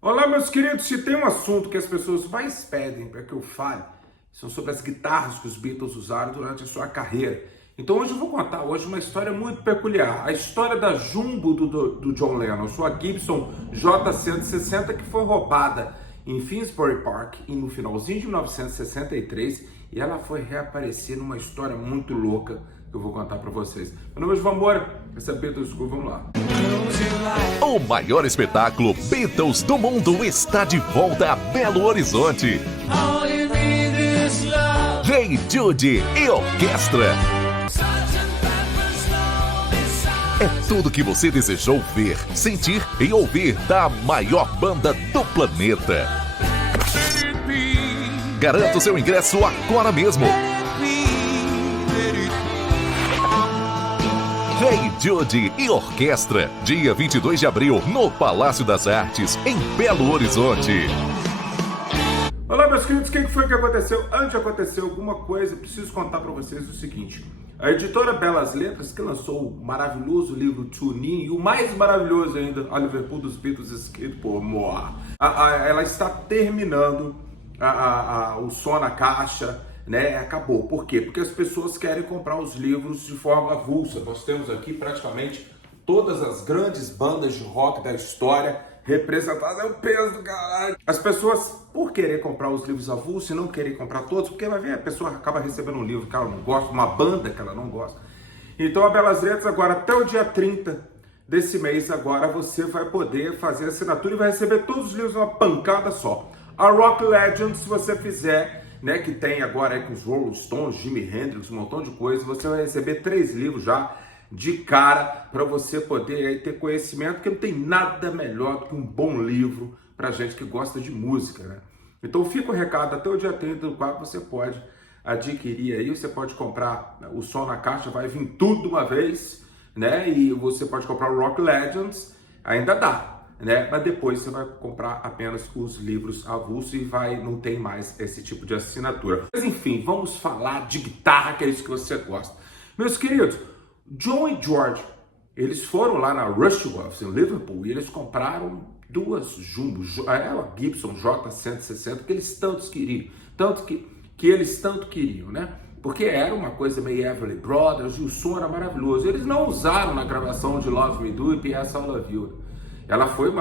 Olá, meus queridos. Se tem um assunto que as pessoas mais pedem para que eu fale, são sobre as guitarras que os Beatles usaram durante a sua carreira. Então hoje eu vou contar uma história muito peculiar. A história da Jumbo do John Lennon, sua Gibson J160, que foi roubada em Finsbury Park no finalzinho de 1963, e ela foi reaparecer numa história muito louca que eu vou contar para vocês. Meu nome é João Moura, esse é Beatles School, vamos lá. O maior espetáculo Beatles do mundo está de volta a Belo Horizonte. Hey Jude e orquestra. É tudo que você desejou ver, sentir e ouvir da maior banda do planeta. Garanta o seu ingresso agora mesmo. Hey Jude e orquestra, dia 22 de abril, no Palácio das Artes, em Belo Horizonte. Olá, meus queridos, o que foi que aconteceu? Antes de acontecer alguma coisa, preciso contar para vocês o seguinte. A editora Belas Letras, que lançou o maravilhoso livro Tune In, e o mais maravilhoso ainda, A Liverpool dos Beatles, escrito por Moa, ela está terminando o som na caixa, né? Acabou. Por quê? Porque as pessoas querem comprar os livros de forma avulsa. Nós temos aqui praticamente todas as grandes bandas de rock da história representadas. É o peso do caralho. As pessoas, por querer comprar os livros avulsos e não querer comprar todos, porque vai ver, a pessoa acaba recebendo um livro que ela não gosta, uma banda que ela não gosta. Então a Belas Letras agora, até o dia 30 desse mês, agora você vai poder fazer a assinatura e vai receber todos os livros numa pancada só. A Rock Legends, se você fizer, né, que tem agora aí com os Rolling Stones, Jimi Hendrix, um montão de coisa, você vai receber 3 livros já de cara para você poder aí ter conhecimento, porque não tem nada melhor do que um bom livro para gente que gosta de música, né? Então fica o recado, até o dia 30 do qual você pode adquirir aí, você pode comprar o som na caixa, vai vir tudo de uma vez, né? E você pode comprar o Rock Legends, ainda dá, né? Mas depois você vai comprar apenas os livros avulsos e não tem mais esse tipo de assinatura. Mas enfim, vamos falar de guitarra, que é isso que você gosta. Meus queridos, John e George, eles foram lá na Rushworth, em Liverpool, e eles compraram 2 Jumbo, a Gibson J160, que eles tanto queriam, que eles tanto queriam, né? Porque era uma coisa meio Everly Brothers, e o som era maravilhoso. Eles não usaram na gravação de Love Me Do e P.S. I Love You. Ela foi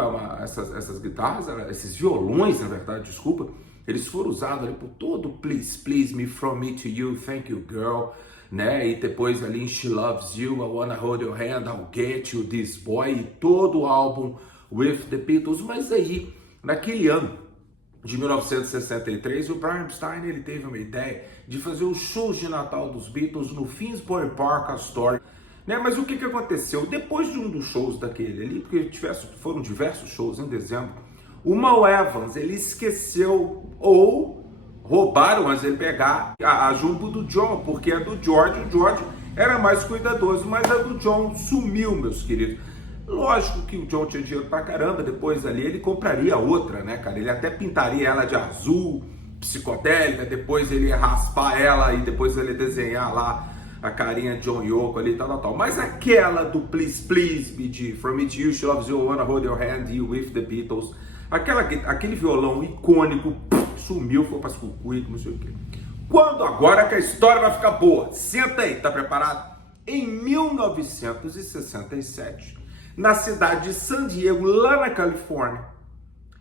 essas guitarras, esses violões, na verdade, desculpa, eles foram usados ali por todo Please, Please Me, From Me to You, Thank You Girl, né? E depois ali em She Loves You, I Wanna Hold Your Hand, I'll Get You, This Boy, e todo o álbum With the Beatles. Mas aí, naquele ano de 1963, o Brian Epstein, ele teve uma ideia de fazer os shows de Natal dos Beatles no Finsbury Park Astoria, né? Mas o que aconteceu? Depois de um dos shows daquele ali, porque foram diversos shows em dezembro, o Mal Evans, ele esqueceu ou roubaram, mas ele pegar a Jumbo do John, porque a do George, o George era mais cuidadoso, mas a do John sumiu, meus queridos. Lógico que o John tinha dinheiro pra caramba, depois ali ele compraria outra, né, cara? Ele até pintaria ela de azul, psicodélica, depois ele ia raspar ela e depois ele ia desenhar lá a carinha de John Yoko ali, tal. Mas aquela do Please Please Me, de From Me to You, She Loves You, I Wanna Hold Your Hand, You With the Beatles, aquele violão icônico, sumiu, foi para as cucuias, não sei o quê. Quando agora que a história vai ficar boa? Senta aí, tá preparado? Em 1967, na cidade de San Diego, lá na Califórnia,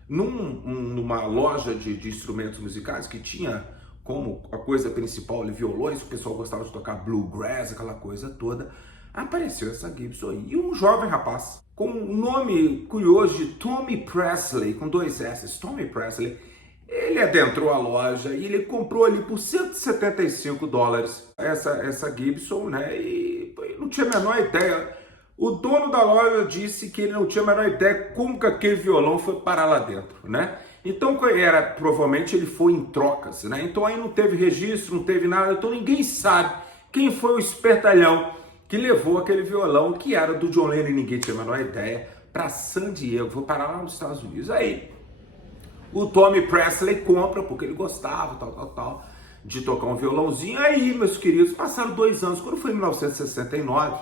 numa loja de instrumentos musicais que tinha como a coisa principal ali, violões, o pessoal gostava de tocar bluegrass, aquela coisa toda, apareceu essa Gibson aí. E um jovem rapaz, com um nome curioso de Tommy Presley, com 2 S, Tommy Presley, ele adentrou a loja e ele comprou ali por $175 essa Gibson, né? E não tinha a menor ideia. O dono da loja disse que ele não tinha a menor ideia como que aquele violão foi parar lá dentro, né? Então provavelmente ele foi em trocas, né? Então aí não teve registro, não teve nada, então ninguém sabe quem foi o espertalhão que levou aquele violão que era do John Lennon e ninguém tinha a menor ideia para San Diego, foi parar lá nos Estados Unidos. Aí o Tommy Presley compra, porque ele gostava, tal, de tocar um violãozinho. Aí, meus queridos, passaram 2 anos, quando foi em 1969,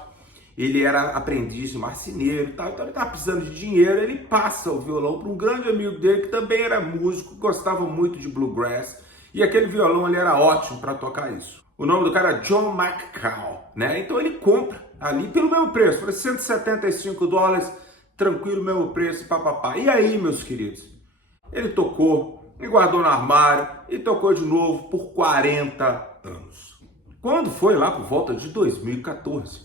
ele era aprendiz de marceneiro e tal, então ele estava precisando de dinheiro, ele passa o violão para um grande amigo dele que também era músico, gostava muito de bluegrass, e aquele violão ele era ótimo para tocar isso. O nome do cara é John McCall, né? Então ele compra ali pelo mesmo preço, por $175, tranquilo, mesmo preço, papapá. E aí, meus queridos, ele tocou e guardou no armário e tocou de novo por 40 anos. Quando foi lá por volta de 2014,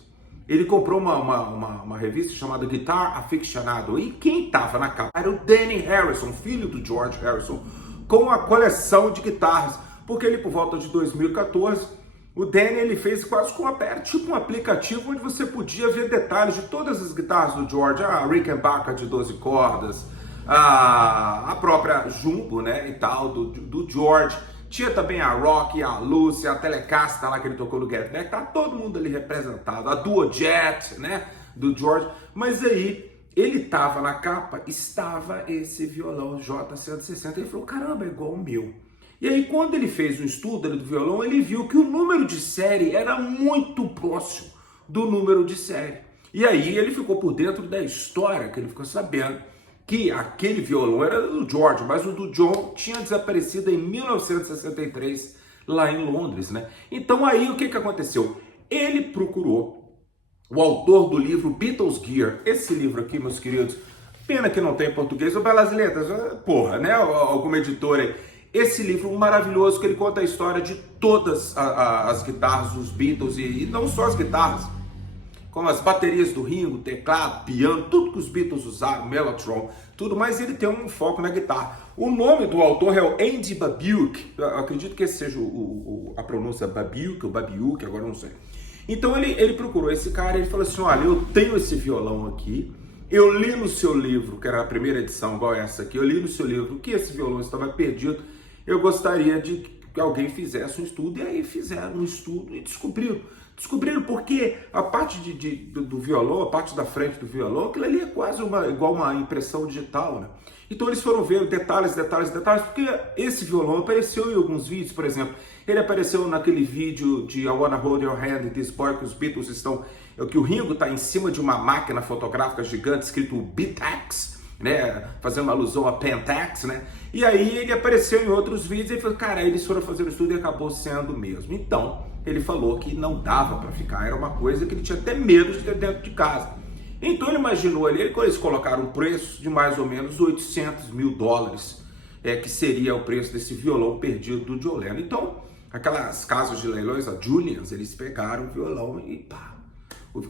ele comprou uma revista chamada Guitar Aficionado, e quem estava na capa era o Danny Harrison, filho do George Harrison, com a coleção de guitarras, porque ele, por volta de 2014, o Danny ele fez quase com tipo um aplicativo onde você podia ver detalhes de todas as guitarras do George, a Rickenbacker de 12 cordas, a própria Jumbo, né, e tal, do George. Tinha também a Rocky, a Lucy, a Telecaster lá que ele tocou no Get Back, tá todo mundo ali representado, a Duo Jet, né, do George. Mas aí, ele tava na capa, estava esse violão J160, ele falou, caramba, é igual o meu. E aí, quando ele fez um estudo ali do violão, ele viu que o número de série era muito próximo do número de série. E aí, ele ficou por dentro da história, que ele ficou sabendo que aquele violão era do George, mas o do John tinha desaparecido em 1963, lá em Londres, né? Então aí, o que aconteceu? Ele procurou o autor do livro Beatles Gear, esse livro aqui, meus queridos, pena que não tem em português, ou Belas Letras, porra, né? Alguma editora aí. Esse livro maravilhoso que ele conta a história de todas as guitarras dos Beatles e não só as guitarras, como as baterias do Ringo, teclado, piano, tudo que os Beatles usaram, Mellotron, tudo, mas ele tem um foco na guitarra. O nome do autor é o Andy Babiuk, eu acredito que esse seja a pronúncia Babiuk ou Babiuk, agora não sei. Então ele procurou esse cara e ele falou assim, olha, eu tenho esse violão aqui, eu li no seu livro, que era a primeira edição, igual essa aqui, eu li no seu livro que esse violão estava perdido, eu gostaria de que alguém fizesse um estudo, e aí fizeram um estudo e descobriram porque a parte do violão, a parte da frente do violão, aquilo ali é quase igual uma impressão digital, né? Então eles foram ver detalhes, porque esse violão apareceu em alguns vídeos, por exemplo, ele apareceu naquele vídeo de I Wanna Hold Your Hand in This Boy, que os Beatles estão, que o Ringo está em cima de uma máquina fotográfica gigante escrito Bitax, né, fazendo alusão a Pentax, né? E aí ele apareceu em outros vídeos e falou, cara, eles foram fazer o estudo e acabou sendo mesmo. Então, ele falou que não dava para ficar, era uma coisa que ele tinha até medo de ter dentro de casa. Então ele imaginou ali, eles colocaram um preço de mais ou menos $800 mil, que seria o preço desse violão perdido do John Lennon. Então, aquelas casas de leilões, a Julians, eles pegaram o violão e pá,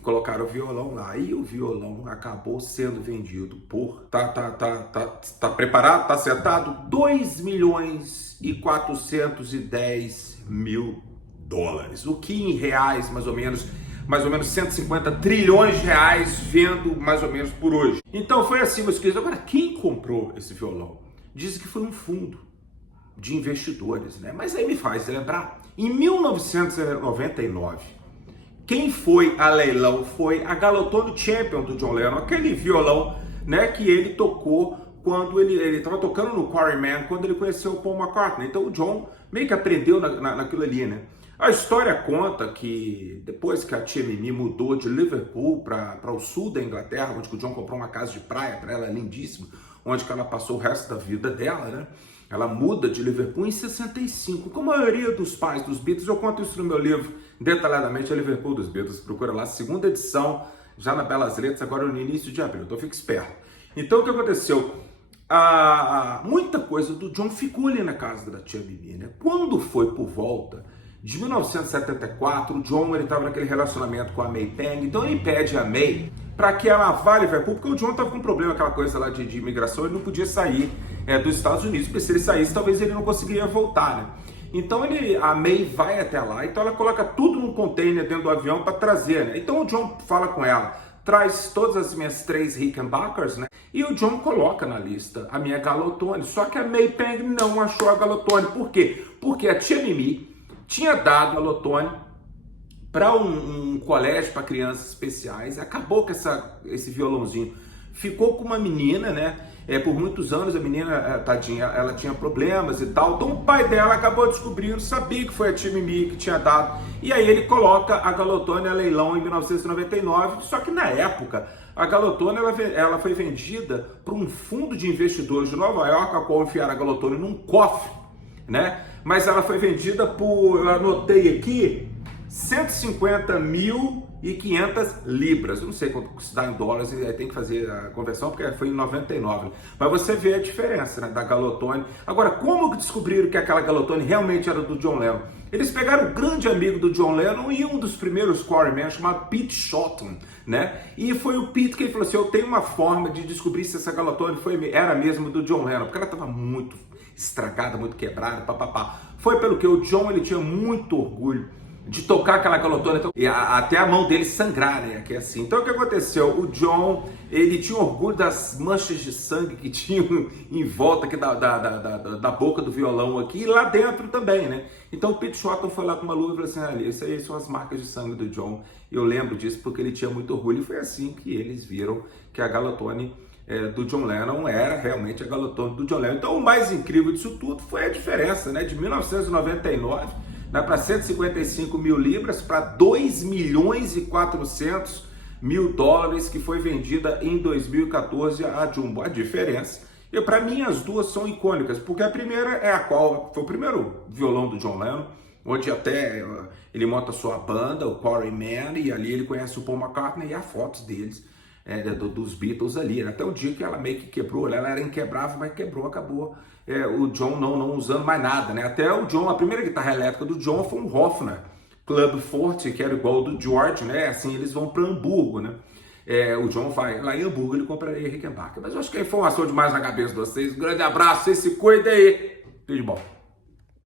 colocaram o violão lá, e o violão acabou sendo vendido por, tá preparado, tá acertado? $2.410.000, o que em reais, mais ou menos 150 trilhões de reais, vendo mais ou menos por hoje. Então foi assim, meus queridos. Agora, quem comprou esse violão? Dizem que foi um fundo de investidores, né? Mas aí me faz lembrar, em 1999, quem foi a leilão foi a Galotone Champion do John Lennon, aquele violão, né, que ele tocou quando ele estava tocando no Quarryman, quando ele conheceu o Paul McCartney. Então o John meio que aprendeu naquilo ali, né? A história conta que depois que a tia Mimi mudou de Liverpool para o sul da Inglaterra, onde o John comprou uma casa de praia para ela, lindíssima, onde que ela passou o resto da vida dela, né? Ela muda de Liverpool em 65. Como a maioria dos pais dos Beatles, eu conto isso no meu livro, detalhadamente, a Liverpool dos Beatles. Procura lá, segunda edição, já na Belas Letras, agora no início de abril. Então fica esperto. Então o que aconteceu? Muita coisa do John ficou ali na casa da tia Mimi, né? Quando foi por volta de 1974, o John estava naquele relacionamento com a May Pang, então ele pede a May para que ela vá a Liverpool, porque o John estava com um problema, aquela coisa lá de imigração, ele não podia sair dos Estados Unidos, porque se ele saísse, talvez ele não conseguiria voltar, né? Então a May vai até lá, então ela coloca tudo num container dentro do avião para trazer, né? Então o John fala com ela, traz todas as minhas 3 Rickenbackers, né? E o John coloca na lista a minha Galotone, só que a May Pang não achou a Galotone. Por quê? Porque a tia Mimi tinha dado a Galotone para um colégio para crianças especiais, acabou que esse violãozinho ficou com uma menina, né? Por muitos anos a menina, tadinha, ela tinha problemas e tal. Então o pai dela acabou descobrindo, sabia que foi a Time Me que tinha dado. E aí ele coloca a Galotone a leilão em 1999. Só que na época, a Galotone ela foi vendida para um fundo de investidores de Nova York, a qual enfiaram a Galotone num cofre, né? Mas ela foi vendida por, eu anotei aqui, 150.500 libras. Eu não sei quanto se dá em dólares, e aí tem que fazer a conversão, porque foi em 99. Mas você vê a diferença, né, da Galotone. Agora, como descobriram que aquela Galotone realmente era do John Lennon? Eles pegaram o grande amigo do John Lennon e um dos primeiros Quarrymen, chamado Pete Shotton, né? E foi o Pete que falou assim, eu tenho uma forma de descobrir se essa Galotone era mesmo do John Lennon, porque ela estava muito estragada, muito quebrada, papapá. Foi pelo que o John, ele tinha muito orgulho de tocar aquela Galotone, então, e até a mão dele sangrar, né, que é assim. Então o que aconteceu? O John, ele tinha orgulho das manchas de sangue que tinham em volta aqui da boca do violão aqui, e lá dentro também, né. Então o Pete Shotton foi lá com uma luva e falou assim, ali, isso aí são as marcas de sangue do John. Eu lembro disso porque ele tinha muito orgulho, e foi assim que eles viram que a Galotone do John Lennon era realmente a Galotone do John Lennon. Então o mais incrível disso tudo foi a diferença, né, de 1999 para 155 mil libras para 2.400.000 dólares, que foi vendida em 2014 a Jumbo. A diferença, e para mim as duas são icônicas, porque a primeira é a qual foi o primeiro violão do John Lennon, onde até ele monta sua banda, o Quarrymen, e ali ele conhece o Paul McCartney e há fotos deles, dos Beatles ali, até o dia que ela meio que quebrou, ela era inquebrável, mas quebrou, acabou. O John não usando mais nada, né? Até o John, a primeira guitarra elétrica do John foi um Hofner Club Forte, que era igual do George, né? Assim, eles vão para Hamburgo, né? O John vai lá em Hamburgo, ele compraria Rickenbacker. Mas eu acho que a informação demais na cabeça de vocês. Um grande abraço, vocês se cuidem aí. Tudo de bom.